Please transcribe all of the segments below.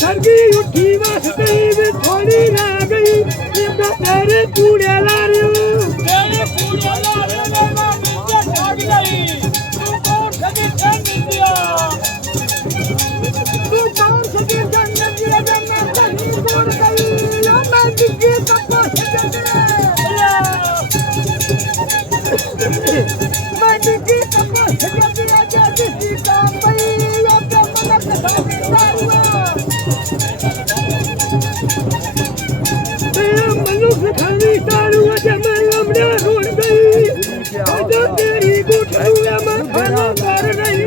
सर्दी उठी वास्ते भी थोड़ी रह गई तेरे कूड़े ला रही तेरे कूड़े ला रही मैं नीचे भाग गई तू कौन सगी जन्म दिया तू कौन सगी जन्म दिया जब मैं कहीं छोड़ गई मैं जिसकी तपस्या मैं जिसकी तपस्या दिया जिसकी काम पई अब मन कसाई खानी तारू जमन लमड़ा रोड गई तो तेरी गुठलियां मैं खाना कर रही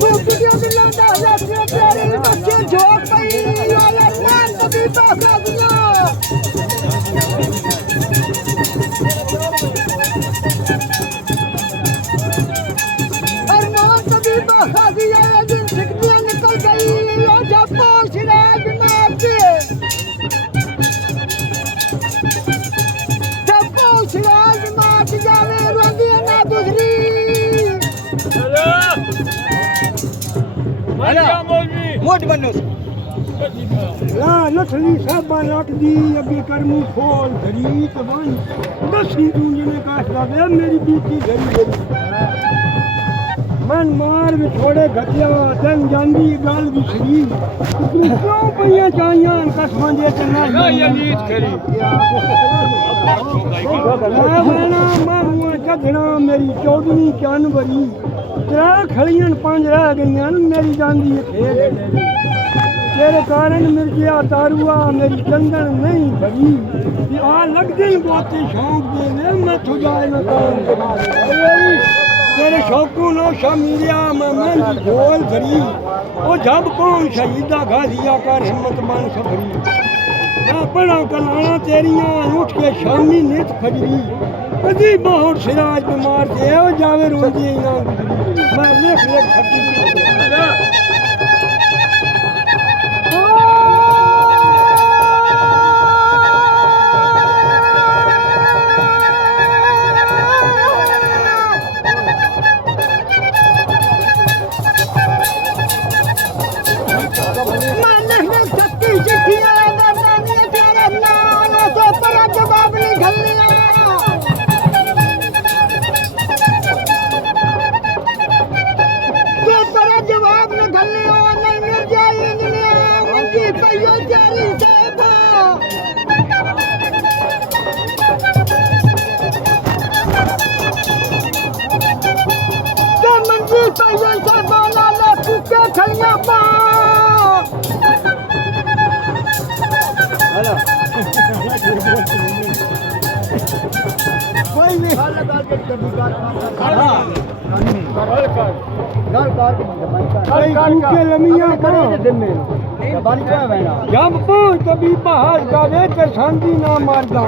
वो किया दिला डाला से तेरे बच्चे झोंक पई और मान कभी पाखा दिया और मान कभी पाखा दिया दिन सिकटियां निकल गई और जब सिराज मारते सिराज माच जावे रोंदी ना दूसरी हेलो मोट बनो ला लठली साबा लट दी अभी करमू खोल धरी तवन दसी दूंजने का साबे मेरी बीती गई मन मार भी थोड़े घटिया तन जांदी गाल भी सही क्यों पईया चाहियां कसमां जे चन्ना ये नीच करी चढ़ना मेरी 14वीं जनवरी 3 खड़ियां 5 रह गई मेरी जांदी तेरे कारण मिल गया तारुआ मेरी चंदन नहीं भरी आ लग गई बहुत शौक दे मैं तुझाए न तेरे शौकों नो शमीरिया मैं ढोल धरी ओ जब कौन शहीदा घासिया कर हिम्मत मान सफरी मैं बड़ा कलाना तेरियां उठ के शामी नित फजरी कदी बहुत सिराज बीमार थे जावे रोजी ना मैं लेख खट्टी जब पहुंच तभी बाहर जावे ते शांति ना मारदा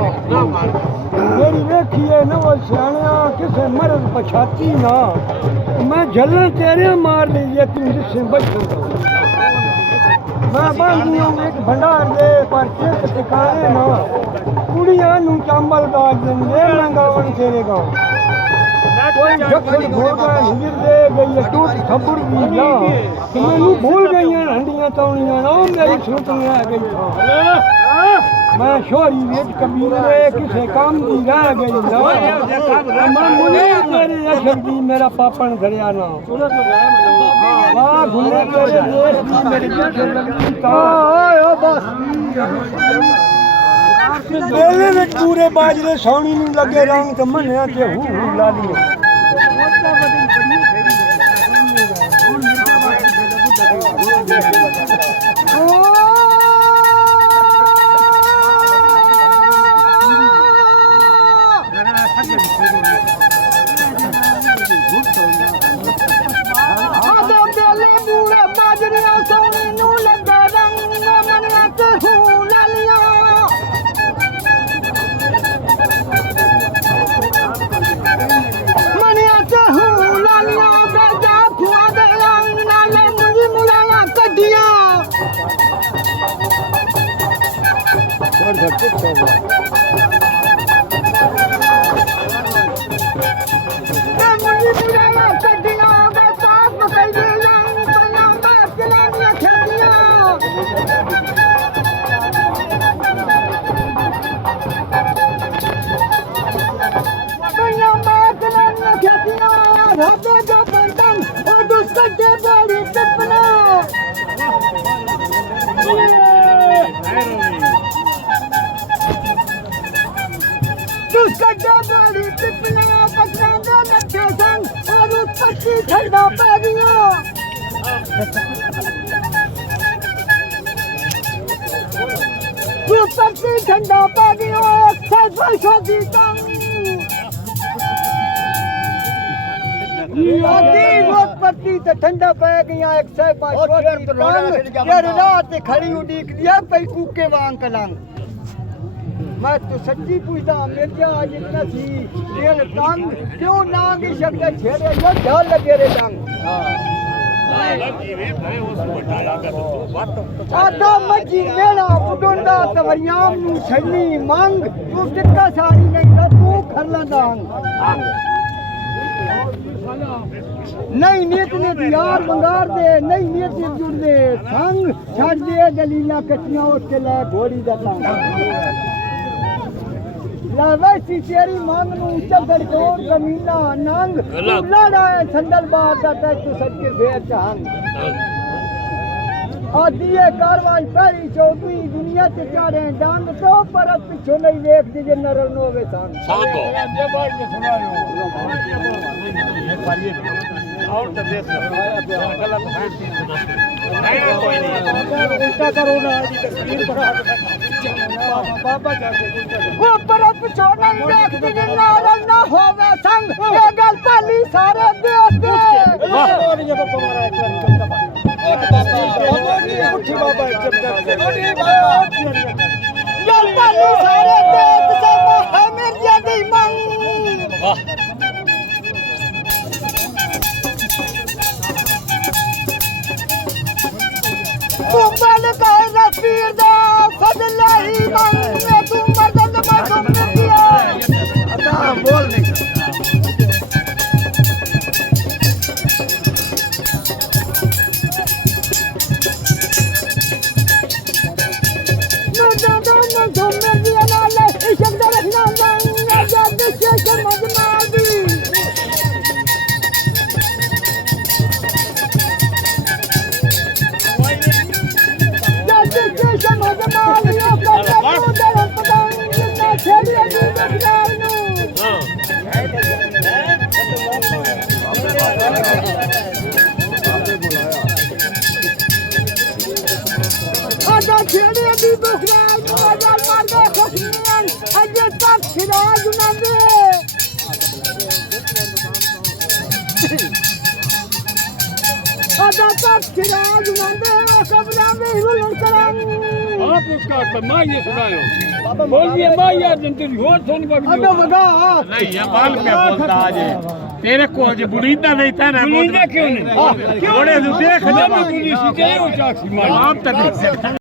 मेरी वेखिए न वो सियाणिया किसे मर्द पछाती ना मैं झलन तेरे मार ली ये तुम जिससे बच मैं बांधूं एक भंडार दे पर चित टिकाने ना कुड़ियां नू चांबल गाज देंगे मैं गावन तेरे गाँव जखड़ घोड़ा हिंजर दे गई तू खबर भी ना मैनू भूल गई हंडियां तौनियां ना मेरी सुनत में आ गई मैं शोरी वेच कबीले किसे काम दी रह गई ना मैं मुने तेरे अशर दी मेरा पापन धरिया ना वाह गुने तेरे देश दी मेरी जखड़ लगी ता ओ बस बेले में पूरे बाजरे सोनी नू लगे रंग ते मन्या ते हू ला लियो राते जो बंधन और दूसरे के बड़ी सपना दूसरे के बड़ी सपना पकड़ा दे लट्ठे संग और उस पक्षी ठंडा पा दिया तू पक्षी ठंडा पा दिया अक्सर पैसों दी तंग रोज पट्टी ते ठंडा पै गया एक सै रात खड़ी उड़ीक दिया पई कूके वांग कलंग मैं तो सच्ची पूछता मेरे क्या आज इतना सी ये तंग क्यों नांग ही शब्द छेड़े जो ढल लगे रे तंग आधा मजी मेरा बुडोंडा तवरियाम नु छन्नी मंग तू टिक्का सारी नहीं ना तू खरला दांग नहीं नीत ने यार मंगार दे नहीं नीत ने जुड़ दे संग छड़ दे दलीला कटियां उठ के ले घोड़ी दा संग ला वैसी तेरी मांग नु चदर जोर कमीना नंग लाड़ा संदल बार दा तू सच्चे फेर चांग आदिए कारवाई पहली चौकी दुनिया ते चारे डांग तो पर पिछो नहीं देख दे नरल नो वे संग सांगो ये बात में सुनायो और तो देख गलत कोई नहीं उल्टा करो ना जी तस्वीर पर बाबा जाके वो पर पिछो नहीं देख दे नरल ना होवे संग ये गल पहली सारे देख दे और ये बाबा मारा एक उठी बाबा चमका उठी बाबा ये पहली सारे देख सब हमें जदी मंग वाह तू बल का रफीर दा फजल ही मंग तू मदद मदद दिया अता बोल नहीं मदद दिया ना ले शब्द रखना मंग जद से समझ मादी समझ मालियो कर तू दर पतंग ना छेड़िए तू बगार नु आजा छेड़िए दी बगार नु आजा मार दे खुशियां अजे तक सिराज ना दे आजा तक सिराज ना दे कबरा में हुलन करंग आप उसका मैं ये सुनायो बोलिए मैं यार जनती हो सुन अबे वगा नहीं ये बाल पे बोलता आज तेरे को जो बुनीदा नहीं था ना बुनीदा क्यों नहीं थोड़े देख मैं पुलिस के चाक मार आप तक